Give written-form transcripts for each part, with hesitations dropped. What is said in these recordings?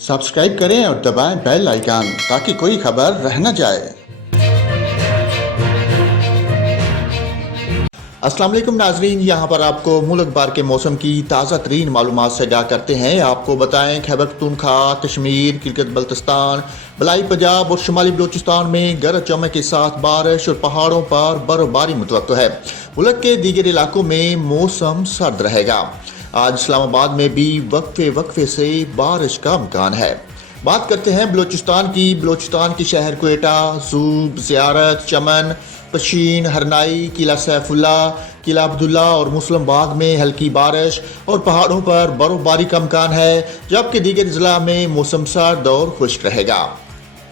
Subscribe करें और दबाएं बेल आइकन ताकि कोई खबर रह न जाए। अस्सलाम वालेकुम नाजरीन, यहाँ पर आपको मुल्क भर के मौसम की ताज़ा तरीन मालूमात से आगाह करते हैं। आपको बताएं खैबर पख्तूनख्वा, कश्मीर, गिलगित बल्तिस्तान, बलाई पंजाब और शुमाली बलूचिस्तान में गरज चमक के साथ बारिश और पहाड़ों पर बर्फबारी मुतवक्को है। मुल्क के दीगर इलाकों में मौसम सर्द रहेगा। आज इस्लामाबाद में भी वक्फे से बारिश का इम्कान है। बात करते हैं बलूचिस्तान की शहर क्वेटा, ज़ूब, ज़ियारत, चमन, पशीन, हरनाई, किला सैफुल्ला, किला अब्दुल्ला और मुसलमाबाद में हल्की बारिश और पहाड़ों पर बर्फबारी का इम्कान है, जबकि दीगर ज़िला में मौसम सर्द और खुश्क रहेगा।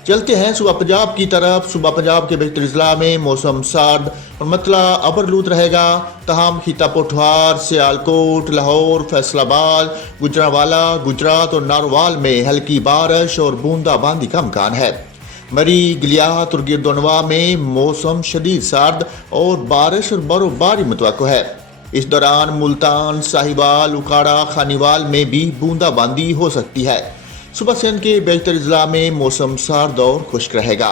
चलते हैं सूबा पंजाब की तरफ। सूबा पंजाब के बेहतर ज़िला में मौसम सर्द और मतला अबरलूद रहेगा, तहम खिता पोठवार, सियालकोट, लाहौर, फैसलाबाद, गुजरांवाला, गुजरात और नारवाल में हल्की बारिश और बूंदाबांदी का इम्कान है। मरी, गिलियात और गिरदोनवा में मौसम शदीद सर्द और बारिश और बर्फबारी मुतवक्को है। इस दौरान मुल्तान, साहिवाल, उखाड़ा, खानीवाल में भी बूंदाबांदी हो सकती है। सुबह सिंध के बेहतर ज़िला में मौसम सर्द और खुश्क रहेगा।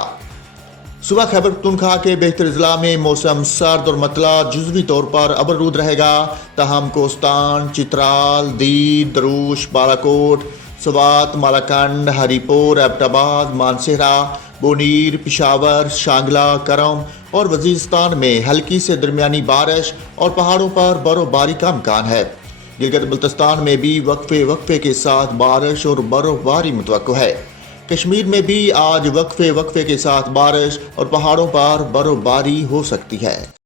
सुबह खैबर पख्तूनख्वा के बेहतर ज़िला में मौसम सर्द और मतला जुज़वी तौर पर अबरलूद रहेगा, तहम कोस्तान, चित्राल, दीद, दरूश, बालाकोट, सवात, मालाकंड, हरीपुर, एबटाबाद, मानसेरा, बोनीर, पिशावर, शांगला, करम और वजीरिस्तान में हल्की से दरमियानी बारिश और पहाड़ों पर बर्फबारी का इम्कान है। गिलगित बल्तिस्तान में भी वक्फे के साथ बारिश और बर्फबारी मुतवक्को है। कश्मीर में भी आज वक्फे के साथ बारिश और पहाड़ों पर बर्फबारी हो सकती है।